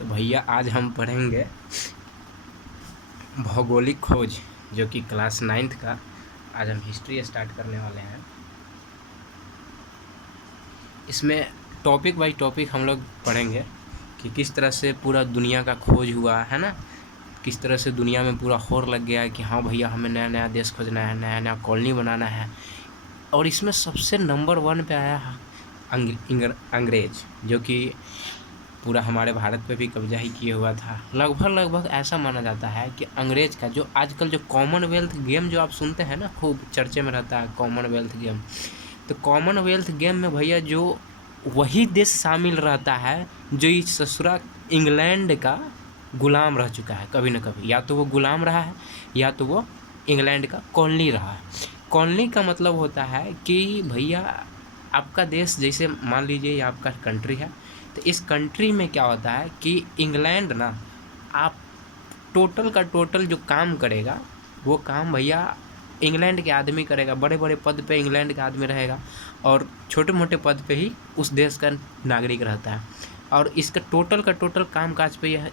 तो भैया आज हम पढ़ेंगे भौगोलिक खोज, जो कि क्लास 9th का। आज हम हिस्ट्री स्टार्ट करने वाले हैं। इसमें टॉपिक बाय टॉपिक हम लोग पढ़ेंगे कि किस तरह से पूरा दुनिया का खोज हुआ है ना, किस तरह से दुनिया में पूरा होड़ लग गया है कि हाँ भैया हमें नया नया देश खोजना है, नया नया कॉलोनी बनाना है। और इसमें सबसे नंबर 1 पे आया है अंग्रेज, जो कि पूरा हमारे भारत पे भी कब्जा ही किए हुआ था। लगभग ऐसा माना जाता है कि अंग्रेज का जो आजकल जो कॉमनवेल्थ गेम जो आप सुनते हैं ना, खूब चर्चे में रहता है कॉमनवेल्थ गेम। तो कॉमनवेल्थ गेम में भैया जो वही देश शामिल रहता है जो इस ससुरा इंग्लैंड का गुलाम रह चुका है कभी न कभी। या तो वो गुलाम रहा है या तो वो इंग्लैंड का कॉलोनी रहा है। कॉलोनी का मतलब होता है कि भैया आपका देश, जैसे मान लीजिए ये आपका कंट्री है, तो इस कंट्री में क्या होता है कि इंग्लैंड ना, आप टोटल का टोटल जो काम करेगा वो काम भैया इंग्लैंड के आदमी करेगा। बड़े बड़े पद पे इंग्लैंड का आदमी रहेगा और छोटे मोटे पद पे ही उस देश का नागरिक रहता है। और इसका टोटल का टोटल काम काज पे यह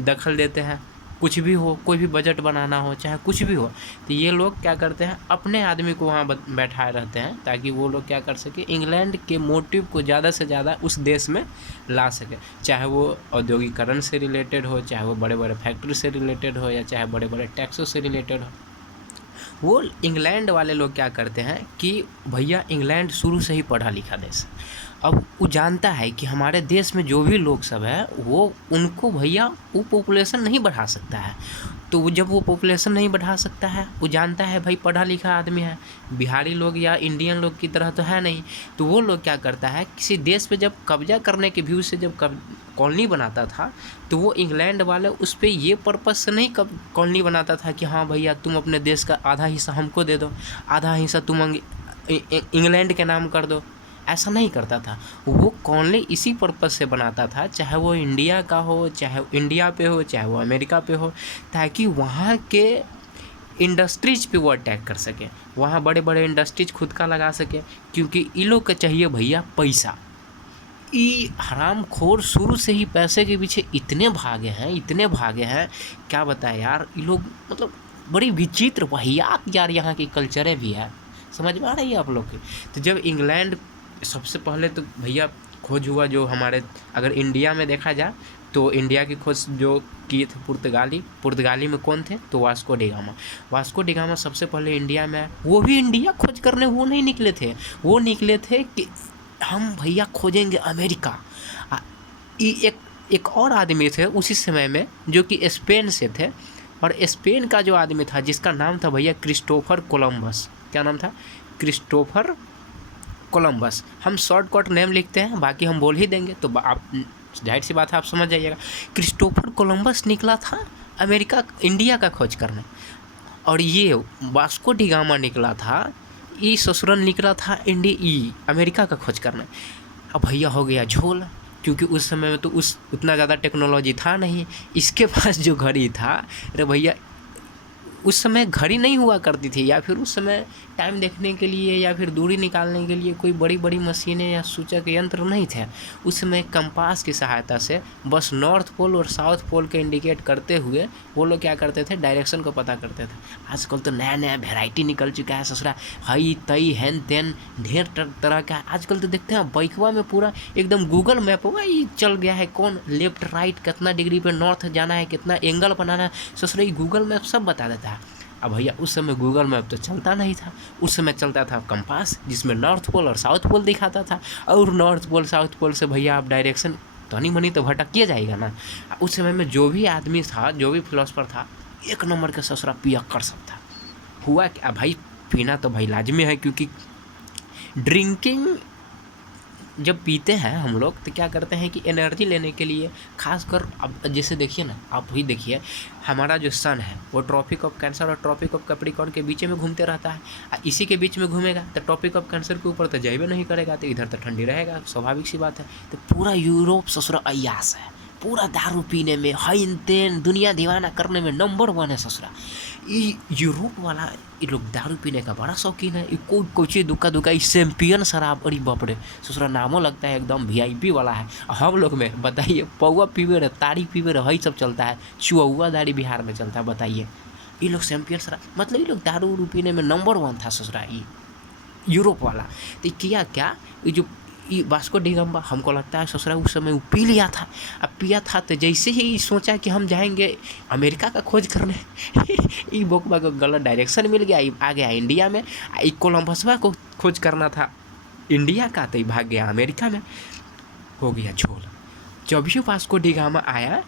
दखल देते हैं। कुछ भी हो, कोई भी बजट बनाना हो, चाहे कुछ भी हो, तो ये लोग क्या करते हैं, अपने आदमी को वहाँ बैठाए रहते हैं ताकि वो लोग क्या कर सके, इंग्लैंड के मोटिव को ज़्यादा से ज़्यादा उस देश में ला सके। चाहे वो औद्योगिकरण से रिलेटेड हो, चाहे वो बड़े बड़े फैक्ट्री से रिलेटेड हो, या चाहे बड़े बड़े टैक्सों से रिलेटेड हो। वो इंग्लैंड वाले लोग क्या करते हैं कि भैया इंग्लैंड शुरू से ही पढ़ा लिखा देश है। अब वो जानता है कि हमारे देश में जो भी लोग सब है वो उनको भैया वो पॉपुलेशन नहीं बढ़ा सकता है। तो वो जब वो पॉपुलेशन नहीं बढ़ा सकता है, वो जानता है भाई पढ़ा लिखा आदमी है, बिहारी लोग या इंडियन लोग की तरह तो है नहीं। तो वो लोग क्या करता है, किसी देश पे जब कब्जा करने के व्यू से जब कॉलोनी बनाता था, तो वो इंग्लैंड वाले उस पर ये पर्पज़ से नहीं कॉलोनी बनाता था कि हाँ भैया तुम अपने देश का आधा हिस्सा हमको दे दो, आधा हिस्सा तुम इंग्लैंड के नाम कर दो। ऐसा नहीं करता था। वो कॉलोनी इसी पर्पज़ से बनाता था, चाहे वो इंडिया का हो, चाहे इंडिया पे हो, चाहे वो अमेरिका पे हो, ताकि वहाँ के इंडस्ट्रीज पे वो अटैक कर सके, वहाँ बड़े बड़े इंडस्ट्रीज खुद का लगा सके। क्योंकि इन लोग को चाहिए भैया पैसा। ये हरामखोर शुरू से ही पैसे के पीछे इतने भागे हैं, क्या बताएं यार। ये लोग मतलब बड़ी विचित्र वाहियात यार यहाँ की कल्चरें भी है। समझ में आ रही है आप लोग की। तो जब इंग्लैंड सबसे पहले तो भैया खोज हुआ, जो हमारे अगर इंडिया में देखा जाए तो इंडिया की खोज जो किए थे पुर्तगाली में कौन थे, तो वास्को डी गामा सबसे पहले इंडिया में आए। वो भी इंडिया खोज करने वो नहीं निकले थे, वो निकले थे कि हम भैया खोजेंगे अमेरिका। एक और आदमी थे उसी समय में जो कि स्पेन से थे, और स्पेन का जो आदमी था जिसका नाम था भैया क्रिस्टोफर कोलंबस। क्या नाम था? Christopher Columbus. हम शॉर्टकट नेम लिखते हैं, बाकी हम बोल ही देंगे, तो आप जाहिर सी बात है आप समझ जाइएगा। क्रिस्टोफर कोलंबस निकला था इंडिया का खोज करने, और ये वास्को डी गामा निकला था, ये ससुरन निकला था अमेरिका का खोज करने। अब भैया हो गया झोल, क्योंकि उस समय में तो उतना ज़्यादा टेक्नोलॉजी था नहीं। इसके पास जो घड़ी था, अरे भैया उस समय घड़ी नहीं हुआ करती थी, या फिर उस समय टाइम देखने के लिए या फिर दूरी निकालने के लिए कोई बड़ी बड़ी मशीनें या सूचक यंत्र नहीं थे। उस समय कंपास की सहायता से बस नॉर्थ पोल और साउथ पोल के इंडिकेट करते हुए वो लोग क्या करते थे, डायरेक्शन को पता करते थे। आजकल तो नया नया वेराइटी निकल चुका है ससुरा, हई तई हैन तेन ढेर तरह का। आजकल तो देखते हैं बाइकवा में पूरा एकदम गूगल मैप होगा ये चल गया है, कौन लेफ्ट राइट कितना डिग्री पे नॉर्थ जाना है, कितना एंगल बनाना है, ससुरा ये गूगल मैप सब बता देता है। अब भैया उस समय गूगल मैप तो चलता नहीं था, उस समय चलता था कंपास, जिसमें नॉर्थ पोल और साउथ पोल दिखाता था। और नॉर्थ पोल साउथ पोल से भैया आप डायरेक्शन तनी मनी तो भटकिए जाएगा ना। उस समय में जो भी आदमी था, जो भी फिलोसफर था, एक नंबर का ससुरा पिया कर सकता। हुआ क्या भाई, पीना तो भाई लाजमी है, क्योंकि ड्रिंकिंग जब पीते हैं हम लोग तो क्या करते हैं कि एनर्जी लेने के लिए, खासकर अब जैसे देखिए ना, आप ही देखिए हमारा जो सन है वो ट्रॉपिक ऑफ कैंसर और ट्रॉपिक ऑफ कैप्रिकॉर्न के बीच में घूमते रहता है। इसी के बीच में घूमेगा तो ट्रॉपिक ऑफ कैंसर के ऊपर तो जाइबे नहीं करेगा, तो इधर तो ठंडी रहेगा, स्वाभाविक सी बात है। तो पूरा यूरोप ससुरा अयास है, पूरा दारू पीने में, हईन तेन दुनिया दीवाना करने में नंबर 1 है ससुरा। ये यूरोप वाला ये लोग दारू पीने का बड़ा शौकीन है। ये कोची दुका दुका चैम्पियन शराब, अरे बाप रे ससुरा, नामों लगता है एकदम VIP वाला है। हम लोग में बताइए पौवा पीवे रहे, ताड़ी पीवे रहे, हई सब चलता है, चुआ दाड़ी बिहार में चलता है। बताइए ये लोग चैम्पियन शराब, मतलब ये लोग दारू उरू पीने में नंबर 1 था ससुरा ये यूरोप वाला। तो किया क्या, ये जो ये वास्को डी गामा, हमको लगता है ससुरा उस समय वो पी लिया था। अब पिया था तो जैसे ही सोचा कि हम जाएंगे अमेरिका का खोज करने ये बोकबा को गलत डायरेक्शन मिल गया, आ गया इंडिया में। कोलम्बसवा को खोज करना था इंडिया का, तो भाग गया अमेरिका में, हो गया झोल। जब भी वास्को डी गामा आया,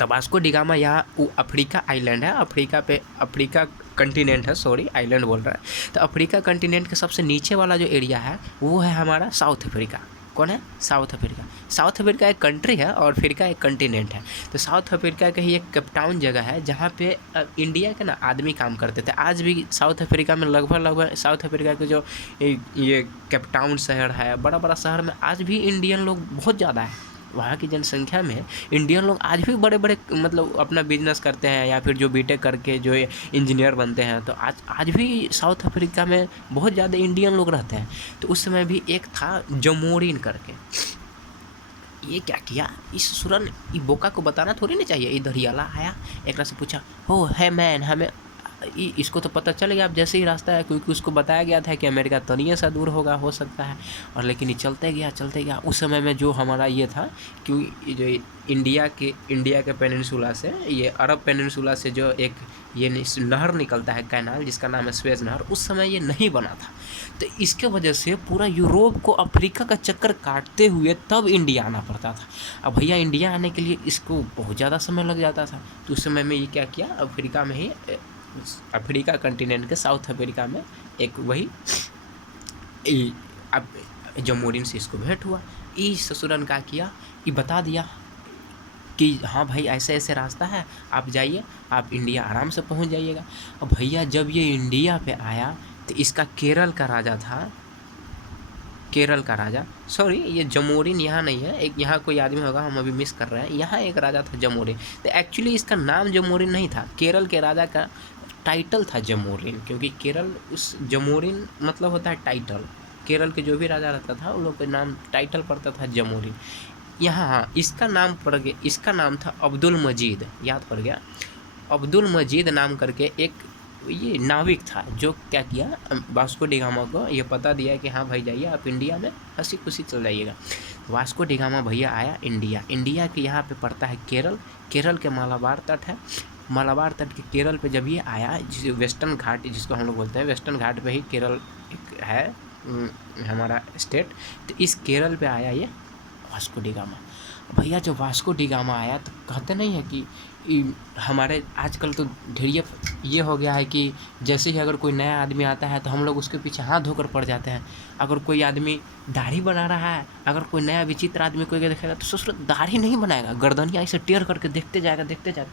तब वास्को डी गामा यहाँ वो अफ्रीका आइलैंड है, अफ्रीका कंटिनेंट है, सॉरी आइलैंड बोल रहा है। तो अफ्रीका कंटिनेंट के सबसे नीचे वाला जो एरिया है वो है हमारा साउथ अफ्रीका। कौन है? South Africa. साउथ अफ्रीका एक कंट्री है और अफ्रीका एक कंटिनेंट है। तो साउथ अफ्रीका का ही एक केपटाउन जगह है जहाँ पे इंडिया के ना आदमी काम करते थे। आज भी साउथ अफ्रीका में लगभग साउथ अफ्रीका के जो ये केपटाउन शहर है, बड़ा बड़ा शहर में आज भी इंडियन लोग बहुत ज़्यादा है। वहाँ की जनसंख्या में इंडियन लोग आज भी बड़े बड़े मतलब अपना बिजनेस करते हैं, या फिर जो बीटेक करके जो इंजीनियर बनते हैं। तो आज भी साउथ अफ्रीका में बहुत ज़्यादा इंडियन लोग रहते हैं। तो उस समय भी एक था जमोरिन करके, ये क्या किया, इस सुरन ये बोका को बताना थोड़ी ना चाहिए। इधर ही आला आया, एक से पूछा, हो है मैन, हमें इसको तो पता चल गया अब जैसे ही रास्ता है, क्योंकि उसको बताया गया था कि अमेरिका तनिए सा दूर होगा, हो सकता है। और लेकिन ये चलते गया। उस समय में जो हमारा ये था कि जो इंडिया के पेनिनसुला से, ये अरब पेनिनसुला से जो एक ये नहर निकलता है, कैनाल, जिसका नाम है स्वेज नहर, उस समय ये नहीं बना था। तो इसके वजह से पूरा यूरोप को अफ्रीका का चक्कर काटते हुए तब इंडिया आना पड़ता था। अब भैया इंडिया आने के लिए इसको बहुत ज़्यादा समय लग जाता था। तो उस समय में ये क्या किया, अफ्रीका में ही, अफ्रीका कंटिनेंट के साउथ अफ्रीका में एक वही अब जमोरिन से इसको भेंट हुआ। इस ससुरन का किया, ये बता दिया कि हाँ भाई ऐसे ऐसे रास्ता है, आप जाइए, आप इंडिया आराम से पहुंच जाइएगा। अब भैया जब ये इंडिया पे आया तो इसका केरल का राजा था, सॉरी ये जमोरिन यहाँ नहीं है, एक यहाँ कोई आदमी होगा, हम अभी मिस कर रहे हैं। यहाँ एक राजा था जमोरिन। तो एक्चुअली इसका नाम जमोरिन नहीं था, केरल के राजा का टाइटल था जमोरिन, क्योंकि केरल उस जमोरिन मतलब होता है टाइटल। केरल के जो भी राजा रहता था उन लोग का नाम टाइटल पड़ता था जमोरिन। यहाँ हाँ इसका नाम पड़ गया, इसका नाम था अब्दुल मजीद, याद पड़ गया। अब्दुल मजीद नाम करके एक ये नाविक था जो क्या किया, वास्को डी गामा को ये पता दिया कि हाँ भाई जाइए आप इंडिया में हंसी खुशी चल जाइएगा। वास्को डी गामा भैया आया इंडिया के यहाँ पे पड़ता है केरल के मालाबार तट है। मालाबार तट के केरल पे जब ये आया, जिस वेस्टर्न घाट जिसको हम लोग बोलते हैं, वेस्टर्न घाट पे ही केरल एक है हमारा स्टेट। तो इस केरल पे आया ये वास्को डी गामा। भैया जब वास्को डी गामा आया तो कहते नहीं है कि हमारे आजकल तो ढेरिए ये हो गया है कि जैसे ही अगर कोई नया आदमी आता है तो हम लोग उसके पीछे हाथ धोकर पड़ जाते हैं। अगर कोई आदमी दाढ़ी बना रहा है, अगर कोई नया विचित्र आदमी कोई देखेगा तो ससुर दाढ़ी नहीं बनाएगा, गर्दनिया ऐसे टेढ़ करके देखते जाएगा।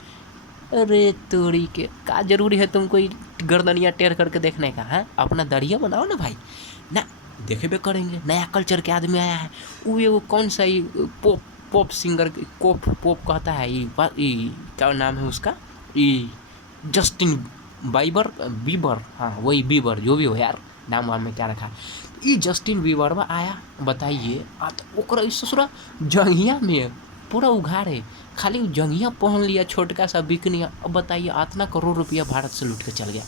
अरे तोड़ी के का जरूरी है तुमको गर्दनिया टेढ़ करके देखने का है, अपना दाढ़िया बनाओ ना भाई ना, देखेबे करेंगे। नया कल्चर के आदमी आया है, वो कौन सा ही पॉप सिंगर पॉप कहता है, ये क्या नाम है उसका, ये जस्टिन बीबर, हाँ वही बीबर, जो भी हो यार नाम वाम में क्या रखा। ये जस्टिन बीबर में आया, बताइए ओकरा ससुरा जंगिया में पूरा उघाड़े, खाली जंगिया पहन लिया, छोटका सा बिकनिया। अब बताइए इतना करोड़ रुपया भारत से लूट के चल गया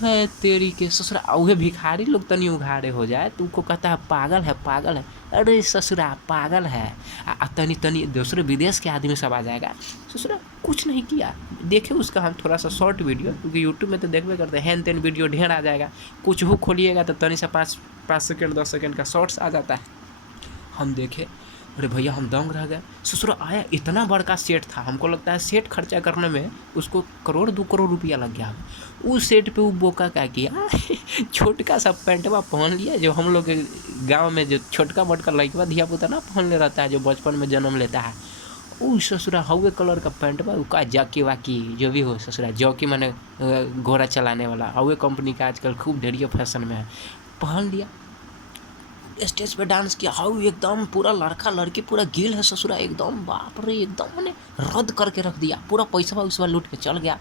है तेरी के ससुरा। उहे भिखारी लोग तनी उघाड़े हो जाए तुमको कहता है पागल है। अरे ससुरा पागल है। तनी दूसरे विदेश के आदमी सब आ जाएगा, ससुरा कुछ नहीं किया। देखे उसका हम थोड़ा सा शॉर्ट वीडियो, क्योंकि यूट्यूब में तो देखबे करते हैं हैन तेन वीडियो ढेर आ जाएगा, कुछ भी खोलिएगा तो तनी सा 5 सेकेंड 10 सेकेंड का शॉर्ट्स आ जाता है। हम देखे, अरे भैया हम दंग रह गए। ससुरा आया, इतना बड़का सेट था, हमको लगता है सेट खर्चा करने में उसको 1-2 करोड़ रुपया लग गया। उस सेट पे वो बोका क्या किया छोटका सा पैंटवा पहन लिया, जो हम लोग के गांव में जो छोटका मोटका लड़का धिया पुता ना पहनने रहता है, जो बचपन में जन्म लेता है। वो ससुरा हवे कलर का पैंटवा, उसका जॉकी वाकी जो भी हो, ससुरा जॉकी माने घोड़ा चलाने वाला, हवे कंपनी का आजकल खूब ढेरिया फैशन में है, पहन लिया। स्टेज पे डांस किया, हाउ एकदम पूरा लड़का लड़की पूरा गिल है ससुरा एकदम, बाप रे एकदम मैंने रद्द करके रख दिया, पूरा पैसा उसवा लूट के चल गया।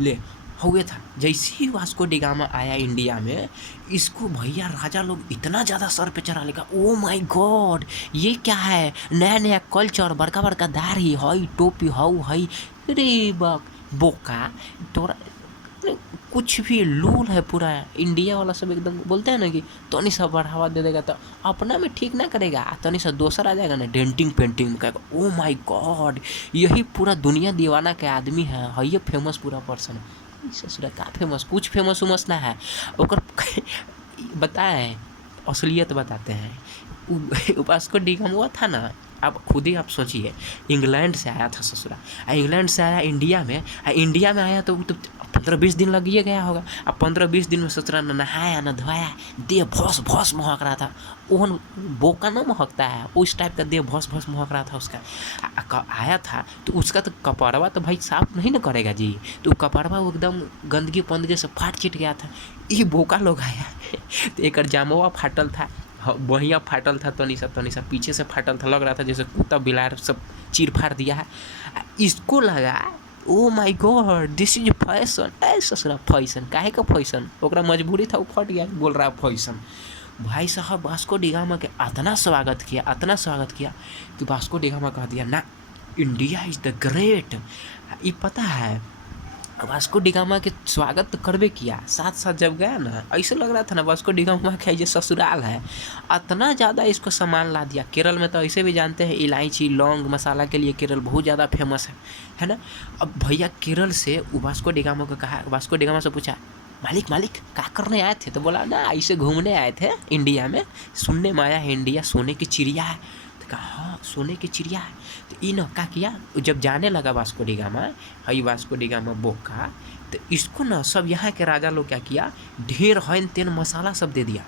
ले हुए था जैसे ही वास्को डिगामा आया इंडिया में, इसको भैया राजा लोग इतना ज़्यादा सर पे चढ़ा लेगा, ओ माय गॉड ये क्या है, नया नया कल्चर, बड़का बड़का दाढ़ी हई, टोपी हाउ हई, रे बोका तोरा कुछ भी लूल है पूरा। इंडिया वाला सब एकदम बोलते हैं ना कि तनी सा बढ़ावा दे देगा तो अपना में ठीक ना करेगा, तनी सा दोसर आ जाएगा ना डेंटिंग पेंटिंग में कहेगा ओ माय गॉड यही पूरा दुनिया दीवाना के आदमी है, ये फेमस पूरा पर्सन है। ससुरा का फेमस, कुछ फेमस उमस ना है ओकर बताए असलियत बताते हैं। वास्को डिगामा हुआ था ना, अब खुद ही आप सोचिए, इंग्लैंड से आया था ससुरा, इंग्लैंड से आया इंडिया में आया तो 15-20 दिन लग ही गया होगा। अब 15-20 दिन में ससुरा न नहाया न धोया, देह भौस महक रहा था, ओहन बोका ना महकता है उस टाइप का देह भौस महक रहा था उसका। आया था तो उसका तो कपड़वा तो भाई साफ नहीं ना करेगा जी, तो कपड़वा एकदम गंदगी पंदगी से फाट चिट गया था। ये बोका लोग आया तो एक जामवा फाटल था, बहिया फाटल था, तनी सा पीछे से फाटल था, लग रहा था जैसे कुत्ता बिलार सब चीर फाड़ दिया है। इसको लगा oh my God this is fashion, ऐसा ससुरा फैशन काहे का फैशन, ओकरा मजबूरी था वो फट गया, बोल रहा फैशन। भाई साहब वास्को डिगामा के इतना स्वागत किया कि वास्को डिगामा कह दिया ना इंडिया इज़ द ग्रेट। ये पता है वास्को डिगामा के स्वागत तो करबे किया, साथ साथ जब गया ना ऐसे लग रहा था ना वास्को डिगामा का ये ससुराल है, इतना ज़्यादा इसको सामान ला दिया। केरल में तो ऐसे भी जानते हैं इलायची लौंग मसाला के लिए केरल बहुत ज़्यादा फेमस है ना। अब भैया केरल से वास्को डिगामा को कहा, वास्को डिगामा से पूछा मालिक क्या करने आए थे, तो बोला ना ऐसे घूमने आए थे इंडिया में, सुनने में आया है इंडिया सोने की चिड़िया है, तो कहा हाँ सोने की चिड़िया है। तो इन क्या किया, जब जाने लगा वास्को डिगामा, हई वास्को डिगामा बोका, तो इसको ना सब यहाँ के राजा लोग क्या किया, ढेर हन तेन मसाला सब दे दिया।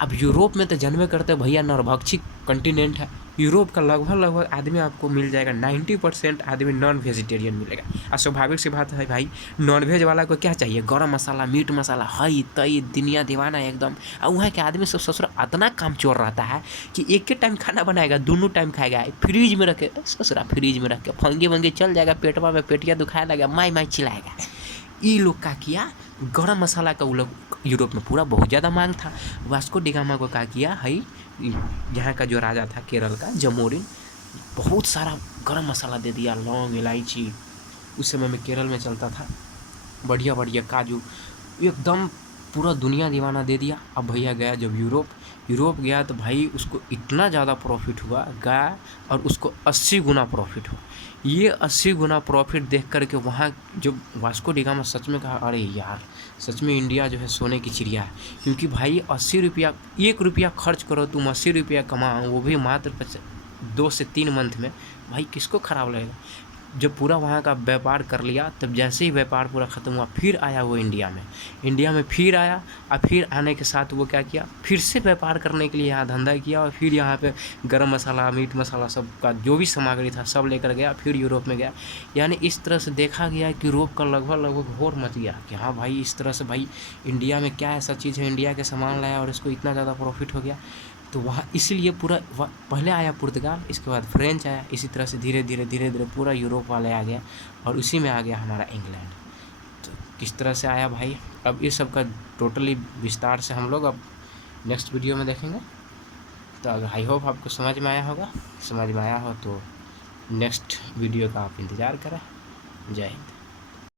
अब यूरोप में तो जन्मे करते भैया नरभक्षी कंटिनेंट है, यूरोप का लगभग आदमी आपको मिल जाएगा 90% आदमी नॉन वेजिटेरियन मिलेगा। और स्वाभाविक सी बात है भाई, नॉन वेज वाला को क्या चाहिए, गरम मसाला मीट मसाला हई तई दुनिया दीवाना एकदम। और वहाँ के आदमी सब ससुर इतना काम चोर रहता है कि एक ही टाइम खाना बनाएगा, दोनों टाइम खाएगा, फ्रिज में रखे ससुरा, फ्रिज में रख के फंगे वंगे चल जाएगा, पेटवा में पेटिया दुखाए लगा, माई चिल्लाएगा। ये लोग का किया गरम मसाला का, वो लोग यूरोप में पूरा बहुत ज़्यादा मांग था। वास्को डिगामा को क्या किया, हई यहाँ का जो राजा था केरल का जमोरिन, बहुत सारा गरम मसाला दे दिया, लौंग इलायची, उस समय में केरल में चलता था, बढ़िया काजू, एकदम पूरा दुनिया दीवाना दे दिया। अब भैया गया जब यूरोप गया तो भाई उसको इतना ज़्यादा प्रॉफिट हुआ गया, और उसको 80 गुना प्रॉफिट हुआ। ये 80 गुना प्रॉफिट देख करके वहाँ जो वास्को डिगामा सच में कहा अरे यार सच में इंडिया जो है सोने की चिड़िया है, क्योंकि भाई 80 रुपया, 1 रुपया खर्च करो तुम 80 रुपया कमाओ, वो भी मात्र 2 से 3 मंथ में, भाई किसको ख़राब लगेगा। जब पूरा वहाँ का व्यापार कर लिया, तब जैसे ही व्यापार पूरा ख़त्म हुआ फिर आया वो इंडिया में फिर आया, और फिर आने के साथ वो क्या किया, फिर से व्यापार करने के लिए यहाँ धंधा किया, और फिर यहाँ पे गरम मसाला मीट मसाला सब का जो भी सामग्री था सब लेकर गया, फिर यूरोप में गया। यानी इस तरह से देखा गया कि यूरोप का लगभग होड़ मच गया कि हाँ भाई इस तरह से भाई इंडिया में क्या ऐसा चीज़ है, इंडिया के सामान लाया और इसको इतना ज़्यादा प्रॉफिट हो गया। तो वहाँ इसीलिए पूरा पहले आया पुर्तगाल, इसके बाद फ्रेंच आया, इसी तरह से धीरे धीरे पूरा यूरोप वाले आ गया, और उसी में आ गया हमारा इंग्लैंड। तो किस तरह से आया भाई, अब इस सब का टोटली विस्तार से हम लोग अब नेक्स्ट वीडियो में देखेंगे। तो अगर आई होप आपको समझ में आया होगा, समझ में आया हो तो नेक्स्ट वीडियो का आप इंतज़ार करें। जय हिंद।